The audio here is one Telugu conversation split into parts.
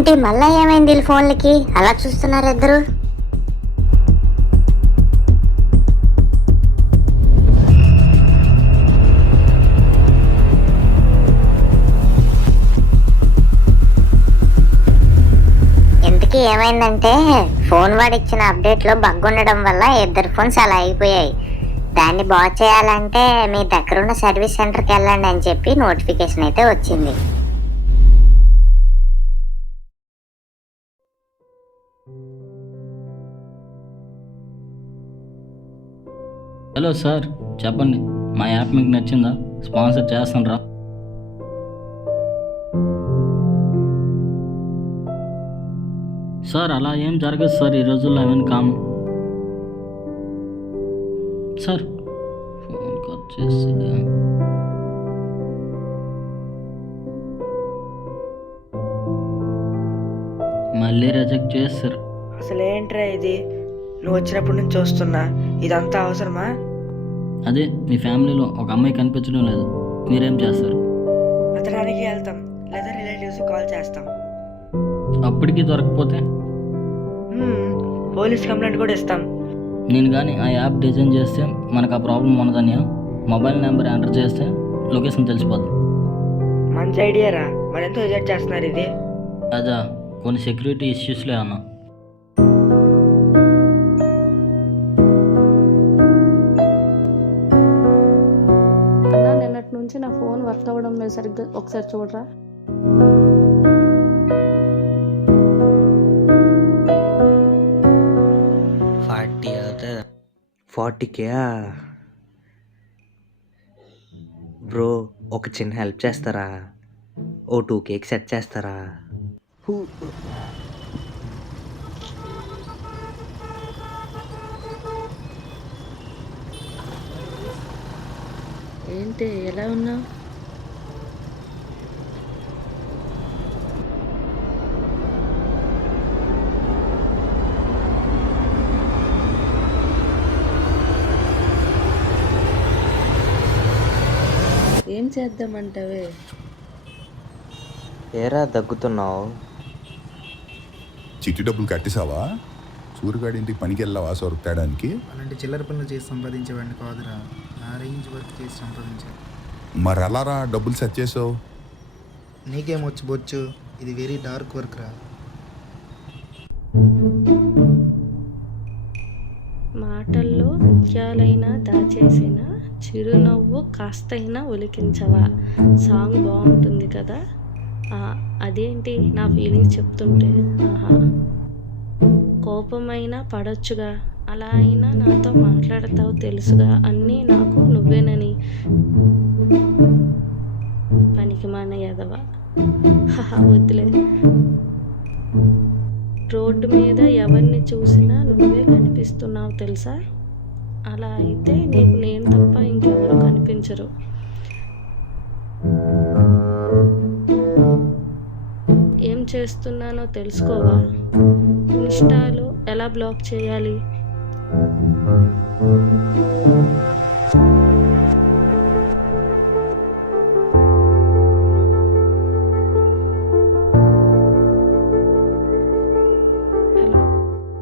ఏంటి మళ్ళా ఏమైంది వీళ్ళ ఫోన్లకి అలా చూస్తున్నారు ఇద్దరు? ఇంతకీ ఏమైందంటే ఫోన్ వాడు ఇచ్చిన అప్డేట్లో బగ్ ఉండడం వల్ల ఇద్దరు ఫోన్స్ అలా అయిపోయాయి. దాన్ని బాగు చేయాలంటే మీ దగ్గరున్న సర్వీస్ సెంటర్కి వెళ్ళండి అని చెప్పి నోటిఫికేషన్ అయితే వచ్చింది. హలో సార్, చెప్పండి. మా యాప్ మీకు నచ్చిందా? స్పాన్సర్ చేస్తాను రా. సార్ అలా ఏం జరగదు సార్, ఈ రోజుల్లో ఏమైనా కామన్. సార్ ఫోన్ కట్ చేస్తుందా? మళ్ళీ రిజెక్ట్ చేస్తారు. అసలు ఏంట్రా ఇది? నువ్వు వచ్చినప్పటి నుంచి చూస్తున్నా, ఇదంతా అవసరమా? అదే మీ ఫ్యామిలీలో ఒక అమ్మాయి కనిపించడం లేదు, మీరేం చేస్తారు? వెతకడానికి వెళ్తాం, లేదా రిలేటివ్స్ కాల్ చేస్తాం. అప్పటికి దొరకకపోతే పోలీస్ కంప్లైంట్ కూడా ఇస్తాం. నేను కానీ ఆ యాప్ డిజైన్ చేస్తే మనకు ఆ ప్రాబ్లం ఉన్నదని మొబైల్ నెంబర్ ఎంటర్ చేస్తే లొకేషన్ తెలిసిపోద్ది. మంచి ఐడియా రా, మరి ఎంతో రిజెక్ట్ చేస్తున్నారు ఇది? అదా కొన్ని సెక్యూరిటీ ఇష్యూస్లే అన్నా. నిన్నటి నుంచి నా ఫోన్ వర్క్ అవ్వడం లేదు సరిగ్గా, ఒకసారి చూడరా. $40K బ్రో, ఒక చిన్న హెల్ప్ చేస్తారా? ఓ 2K సెట్ చేస్తారా? ఏంటి ఎలా ఉన్నావు? ఏం చేద్దామంటావే? ఏరా దగ్గుతున్నావు? చిట్టి డబ్బులు కట్టేసావా? సూర్యగాడి ఇంటికి పనికి వెళ్ళావా సరుకు తేడానికి? అలాంటి చిల్లర పనులు చేసి సంపాదించేవాడిని కాదురా, నా రేంజ్ వర్క్ చేసి సంపాదించాను. మరి ఎలారా డబ్బులు సెట్ చేసావు? నీకేమొచ్చు బొచ్చు, ఇది వెరీ డార్క్ వర్క్ రా. మాటల్లో ముత్యాలైనా దాచేసిన చిరునవ్వు కాస్తైనా ఒలికించవా సాంగ్ బాగుంటుంది కదా. అదేంటి నా ఫీలింగ్స్ చెప్తుంటే? ఆహా, కోపమైనా పడొచ్చుగా, అలా అయినా నాతో మాట్లాడతావు తెలుసుగా, అన్నీ నాకు నువ్వేనని. పనికి మాన ఎదవ. వద్దులే. రోడ్డు మీద ఎవరిని చూసినా నువ్వే కనిపిస్తున్నావు తెలుసా. అలా అయితే నీకు నేను తప్ప ఇంకెవరు కనిపించరు. ఏం చేస్తున్నానో తెలుసుకోవా? ఇన్స్టాలో ఎలా బ్లాక్ చేయాలి?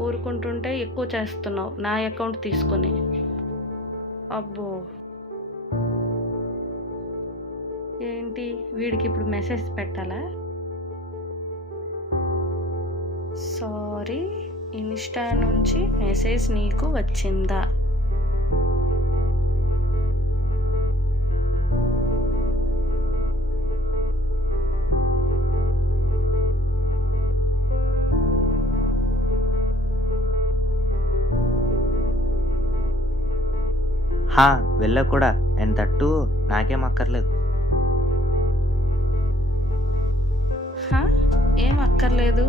ఊరుకుంటుంటే ఎక్కువ చేస్తున్నావు నా అకౌంట్ తీసుకొని. అబ్బో, ఏంటి వీడికి ఇప్పుడు మెసేజ్ పెట్టాలా? సారీ, ఇన్స్టా నుంచి మెసేజ్ నీకు వచ్చిందా? వెళ్ళా కూడా, అండ్ తట్టు నాకేం అక్కర్లేదు. ఏం అక్కర్లేదు.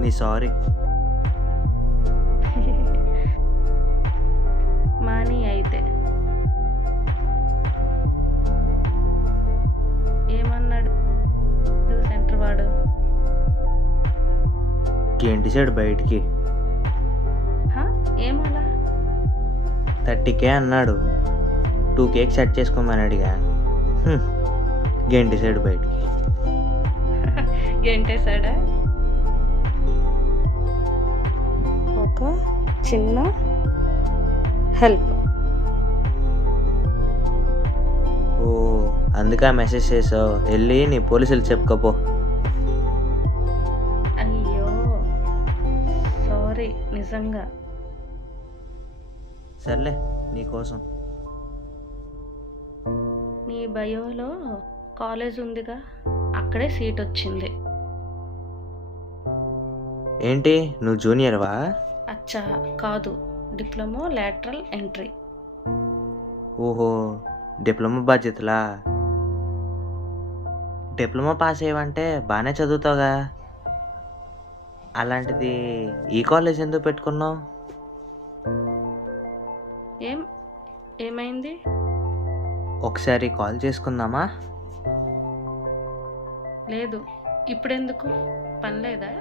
నీ సారీ. మాని అయితే ఏమన్నాడు సెంటర్ వాడు? ఏంటి సైడ్ బయటికి ఏమలా? 30K అన్నాడు, 2K సెట్ చేసుకోమని అడిగా. గేంటి సైడ్ బయటికి. గెంటేశాడా? ఒక చిన్న హెల్ప్. ఓ అందుకే మెసేజ్ చేసావు, వెళ్ళి నీ పోలీసులు చెప్పుకోపో. అయ్యో సారీ, నిజంగా. సర్లే నీకోసం. నీ బయోలో కాలేజ్ ఉందిగా, అక్కడే సీట్ వచ్చింది. ఏంటి నువ్వు జూనియర్వా? అచ్చా కాదు, డిప్లొమా లాటరల్ ఎంట్రీ. ఓహో డిప్లొమా బాధ్యతలా. డిప్లొమా పాస్ అయ్యవంటే బాగానే చదువుతావుగా, అలాంటిది ఈ కాలేజ్ ఎందుకు పెట్టుకున్నావు? ఏమైంది? ఒకసారి కాల్ చేసుకుందామా? లేదు, ఇప్పుడెందుకు? పని లేదా?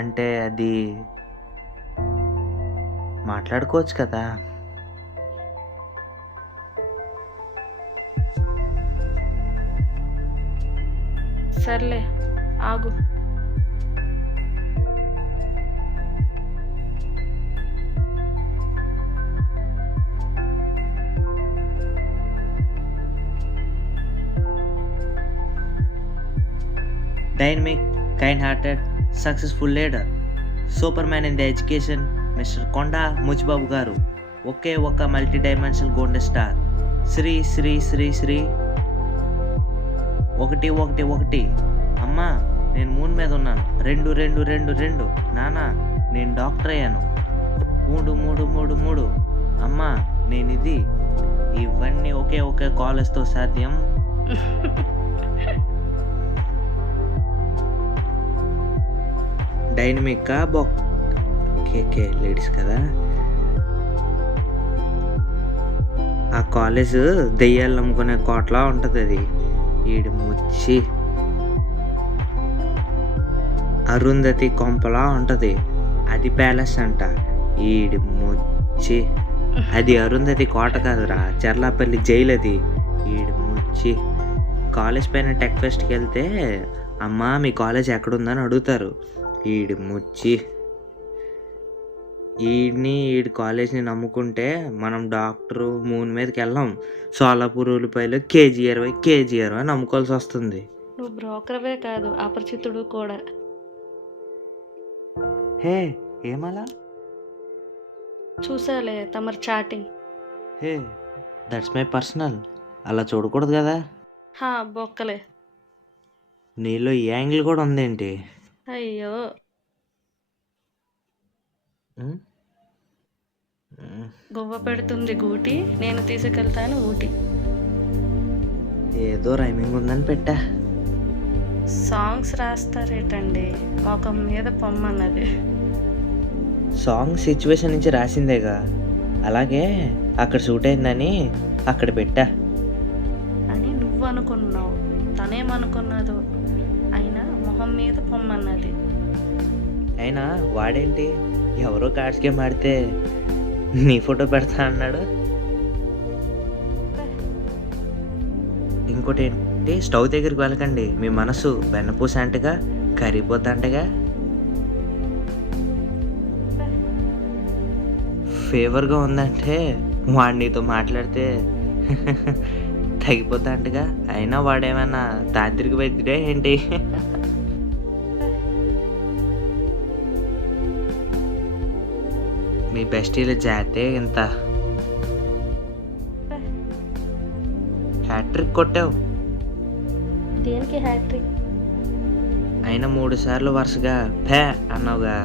అంటే అది మాట్లాడుకోవచ్చు కదా. సర్లే ఆగు. Dynamic, kind-hearted, successful leader, Superman in the education, Mr. Konda Mujbabu Garu, ఒకే ఒక multi dimensional golden star, Shri Shri Shri Shri 111. అమ్మా నేను మూన్ మీద ఉన్నాను, 2 నానా నేను డాక్టర్ అయ్యాను, 3 అమ్మా నేను ఇది. ఇవన్నీ ఒకే కాలేజ్తో సాధ్యం. డైనమిక్ కేకే లేడీస్ కదా. ఆ కాలేజ్ దెయ్యాలు నమ్ముకునే కోట్లా ఉంటుంది. అది ఈడు ముచ్చి అరుంధతి కొంపలా ఉంటుంది, అది ప్యాలెస్ అంట. ఈడి ముచ్చి అది అరుంధతి కోట కాదురా, చర్లాపల్లి జైలు అది. ఈడు ముచ్చి కాలేజ్ పైన టెక్ ఫెస్ట్కి వెళ్తే అమ్మా మీ కాలేజ్ ఎక్కడుందని అడుగుతారు. ఈడి ముచ్చి ఈడి కాలేజ్ని నమ్ముకుంటే మనం డాక్టరు మూన్ మీదకి వెళ్ళాం, సోలాపూర్ ఉల్లిపాయలు కేజీ 20 నమ్ముకోవాల్సి వస్తుంది. నువ్వు బ్రోకర్వే కాదు, అపరిచితుడు కూడా. హే ఏమలా? చూసాలే తమరు chatting. Hey that's my personal, అలా చూడకూడదు కదా. బొక్కలే. నీలో ఈ యాంగిల్ కూడా ఉందేంటి? అయ్యో గువ్వ పెడుతుంది గూటి, నేను తీసుకెళ్తాను ఊటి. ఏదో రైమింగ్ ఉందని పెట్టా. సాంగ్స్ రాస్తారేటండి, మొఖం మీద పొమ్మన్నది. సాంగ్ సిచ్యువేషన్ నుంచి రాసిందేగా, అలాగే అక్కడ షూట్ అయిందని అక్కడ పెట్టా అని నువ్వు అనుకున్నావు, తనేమనుకున్నదో. అయినా మొహం మీద పొమ్మన్నది. అయినా వాడేంటి ఎవరో కార్డ్స్ గేమ్ ఆడితే నీ ఫోటో పెడతా అన్నాడు. ఇంకోటి ఏంటి, స్టవ్ దగ్గరికి వెళ్ళకండి, మీ మనసు వెన్నపూస అంటగా కరిగిపోతాంటగా. ఫేవర్గా ఉందంటే వాడు నీతో మాట్లాడితే తగ్గిపోతా అంటగా. అయినా వాడేమైనా తాంత్రిక వైద్యుడే ఏంటి? మీ బెస్టీల జాతే ఇంత. హ్యాట్రిక్ కొట్టావు. దేనికి హ్యాట్రిక్? అయినా 3 సార్లు వరుసగా ఫే అన్నావుగా.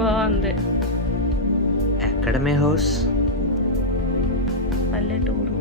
బాగుంది. ఎక్కడ మీ హౌస్? పల్లెటూరు.